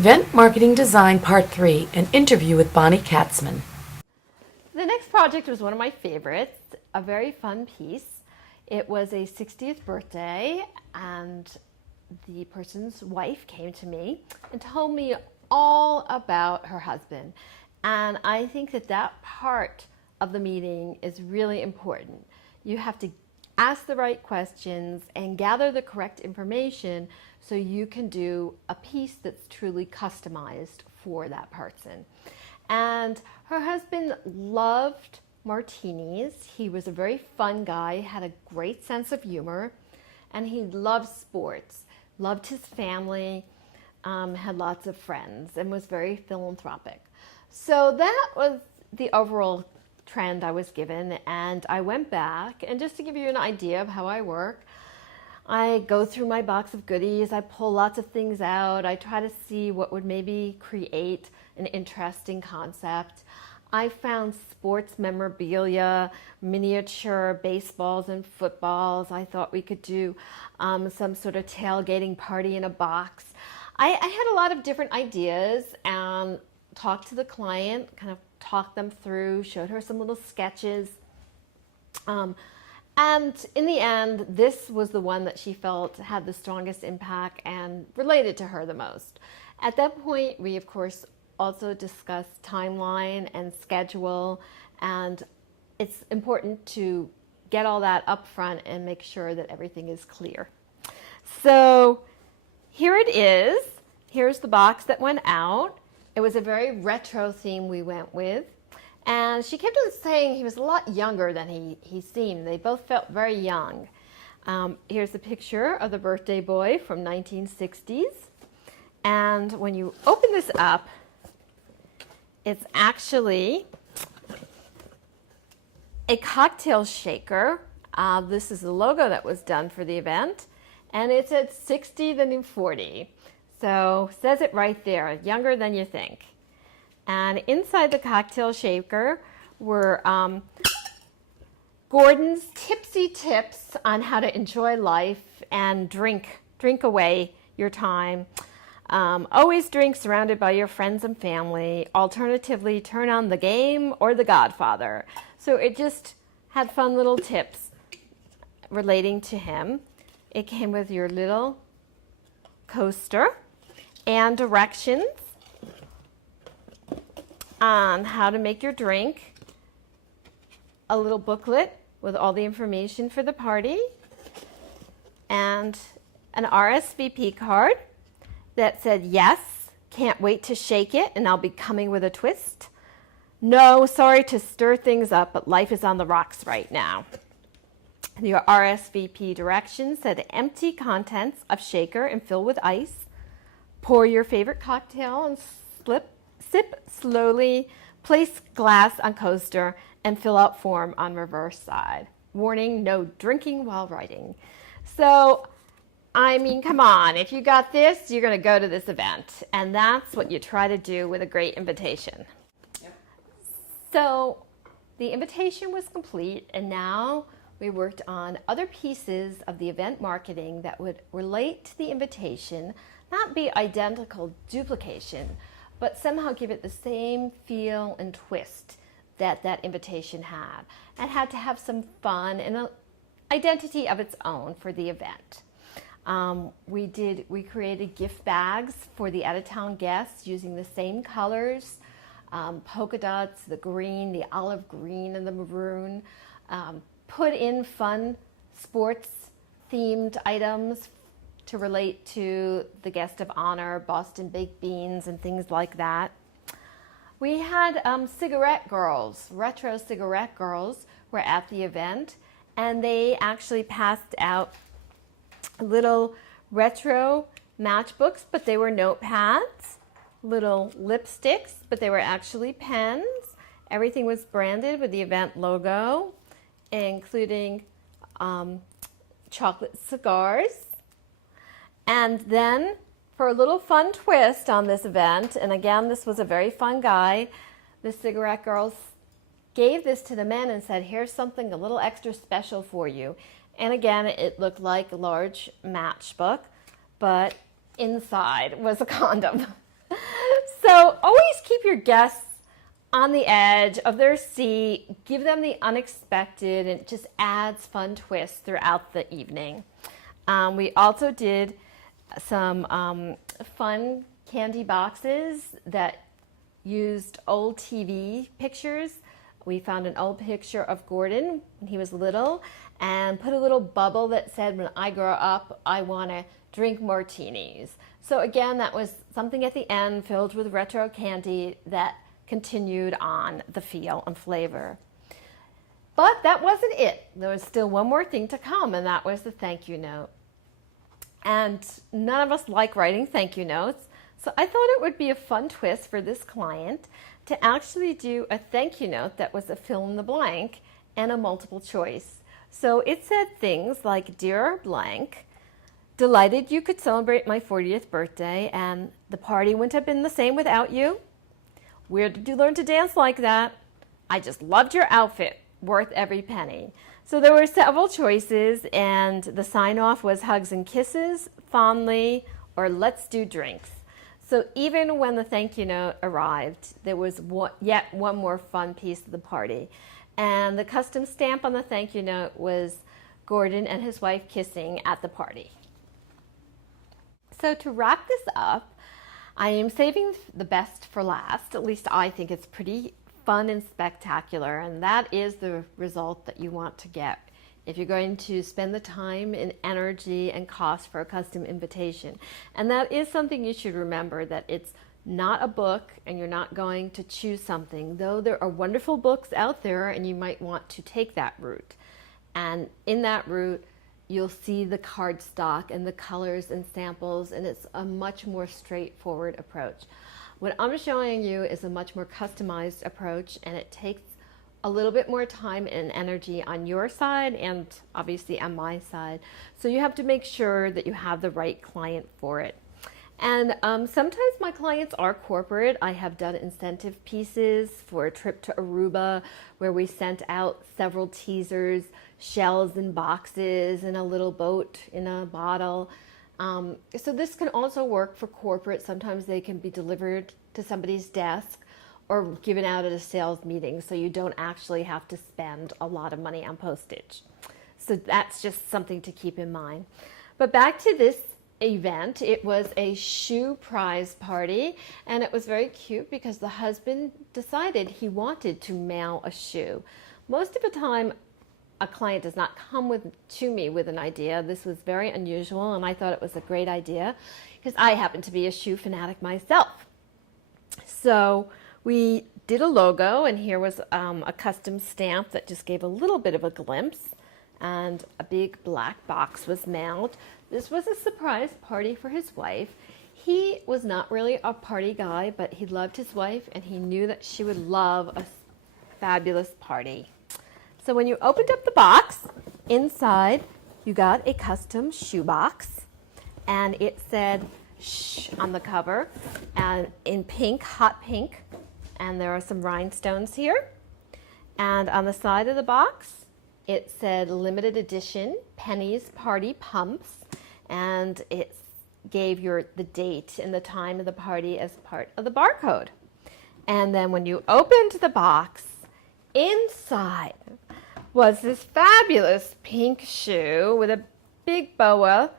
Event Marketing Design Part 3, an interview with Bonnie Katzman. The next project was one of my favorites, a very fun piece. It was a 60th birthday, and the person's wife came to me and told me all about her husband. And I think that that part of the meeting is really important. You have to ask the right questions and gather the correct information so you can do a piece that's truly customized for that person. And her husband loved martinis. He was a very fun guy, had a great sense of humor, and he loved sports, loved his family, had lots of friends, and was very philanthropic. So that was the overall trend I was given, and I went back, and just to give you an idea of how I work, I go through my box of goodies, I pull lots of things out, I try to see what would maybe create an interesting concept. I found sports memorabilia, miniature baseballs and footballs. I thought we could do some sort of tailgating party in a box. I had a lot of different ideas and talked to the client, kind of talked them through, showed her some little sketches. And in the end, this was the one that she felt had the strongest impact and related to her the most. At that point, we of course also discussed timeline and schedule, and it's important to get all that up front and make sure that everything is clear. So here it is. Here's the box that went out. It was a very retro theme we went with. And she kept on saying he was a lot younger than he seemed. They both felt very young. Here's a picture of the birthday boy from 1960s. And when you open this up, it's actually a cocktail shaker. This is the logo that was done for the event. And it's at 60 the new 40. So says it right there, younger than you think. And inside the cocktail shaker were Gordon's tipsy tips on how to enjoy life and drink away your time. Always drink surrounded by your friends and family. Alternatively, turn on The Game or The Godfather. So it just had fun little tips relating to him. It came with your little coaster and directions on how to make your drink, a little booklet with all the information for the party, and an RSVP card that said, yes, can't wait to shake it, and I'll be coming with a twist. No, sorry to stir things up, but life is on the rocks right now. Your RSVP directions said empty contents of shaker and fill with ice. Pour your favorite cocktail and sip slowly, place glass on coaster, and fill out form on reverse side. Warning, no drinking while writing. So, I mean, come on, if you got this, you're going to go to this event. And that's what you try to do with a great invitation. Yep. So, the invitation was complete, and now we worked on other pieces of the event marketing that would relate to the invitation, not be identical duplication, but somehow give it the same feel and twist that that invitation had. It had to have some fun and an identity of its own for the event. We created gift bags for the out-of-town guests using the same colors, polka dots, the green, the olive green, and the maroon. Put in fun sports-themed items to relate to the guest of honor, Boston baked beans, and things like that. We had cigarette girls, retro cigarette girls were at the event, and they actually passed out little retro matchbooks, but they were notepads, little lipsticks, but they were actually pens. Everything was branded with the event logo, including chocolate cigars. And then, for a little fun twist on this event, and again, this was a very fun guide, the cigarette girls gave this to the men and said, here's something a little extra special for you. And again, it looked like a large matchbook, but inside was a condom. So always keep your guests on the edge of their seat, give them the unexpected, and it just adds fun twists throughout the evening. We also did some fun candy boxes that used old TV pictures. We found an old picture of Gordon when he was little and put a little bubble that said, when I grow up, I want to drink martinis. So again, that was something at the end filled with retro candy that continued on the feel and flavor. But that wasn't it. There was still one more thing to come, and that was the thank you note. And none of us like writing thank you notes, so I thought it would be a fun twist for this client to actually do a thank you note that was a fill in the blank and a multiple choice. So it said things like, "Dear blank, delighted you could celebrate my 40th birthday, and the party wouldn't have been the same without you. Where did you learn to dance like that? I just loved your outfit, worth every penny." So there were several choices, and the sign-off was hugs and kisses, fondly, or let's do drinks. So even when the thank you note arrived, there was yet one more fun piece of the party. And the custom stamp on the thank you note was Gordon and his wife kissing at the party. So to wrap this up, I am saving the best for last. At least I think it's pretty fun and spectacular, and that is the result that you want to get if you're going to spend the time and energy and cost for a custom invitation. And that is something you should remember, that it's not a book and you're not going to choose something, though there are wonderful books out there and you might want to take that route. And in that route, you'll see the cardstock and the colors and samples, and it's a much more straightforward approach. What I'm showing you is a much more customized approach, and it takes a little bit more time and energy on your side and obviously on my side. So you have to make sure that you have the right client for it. And sometimes my clients are corporate. I have done incentive pieces for a trip to Aruba where we sent out several teasers, shells in boxes, and a little boat in a bottle. So this can also work for corporate. Sometimes they can be delivered to somebody's desk or given out at a sales meeting, so you don't actually have to spend a lot of money on postage. So that's just something to keep in mind. But back to this event, it was a shoe prize party, and it was very cute because the husband decided he wanted to mail a shoe. Most of the time, a client does not come to me with an idea. This was very unusual, and I thought it was a great idea because I happen to be a shoe fanatic myself. So we did a logo, and here was a custom stamp that just gave a little bit of a glimpse, and a big black box was mailed. This was a surprise party for his wife. He was not really a party guy, but he loved his wife, and he knew that she would love a fabulous party. So when you opened up the box, inside you got a custom shoe box, and it said "shh" on the cover, and in pink, hot pink, and there are some rhinestones here. And on the side of the box, it said limited edition Penny's Party Pumps, and it gave the date and the time of the party as part of the barcode. And then when you opened the box, inside was this fabulous pink shoe with a big boa,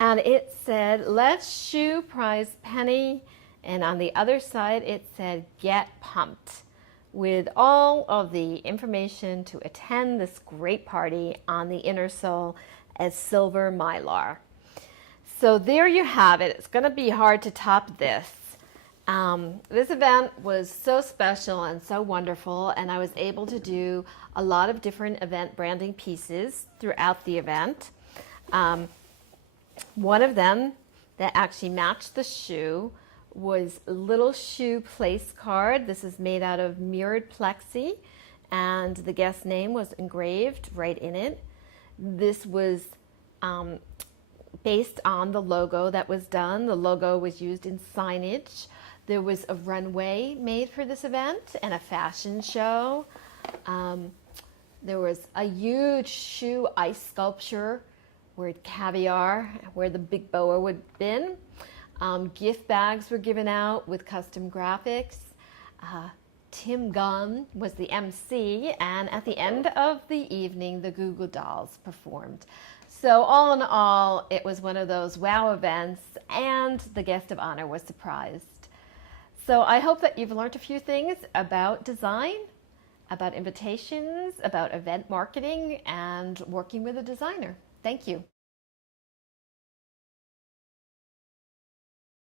and it said, "Let's shoe prize Penny," and on the other side it said, "Get pumped," with all of the information to attend this great party on the inner sole as silver mylar. So there you have it. It's going to be hard to top this. This event was so special and so wonderful, and I was able to do a lot of different event branding pieces throughout the event. One of them that actually matched the shoe was a little shoe place card. This is made out of mirrored plexi, and the guest name was engraved right in it. This was based on the logo that was done. The logo was used in signage. There was a runway made for this event and a fashion show. There was a huge shoe ice sculpture where caviar, where the big boa would have been. Gift bags were given out with custom graphics. Tim Gunn was the MC, and at the end of the evening, the Goo Goo Dolls performed. So all in all, it was one of those wow events, and the guest of honor was surprised. So I hope that you've learned a few things about design, about invitations, about event marketing, and working with a designer. Thank you.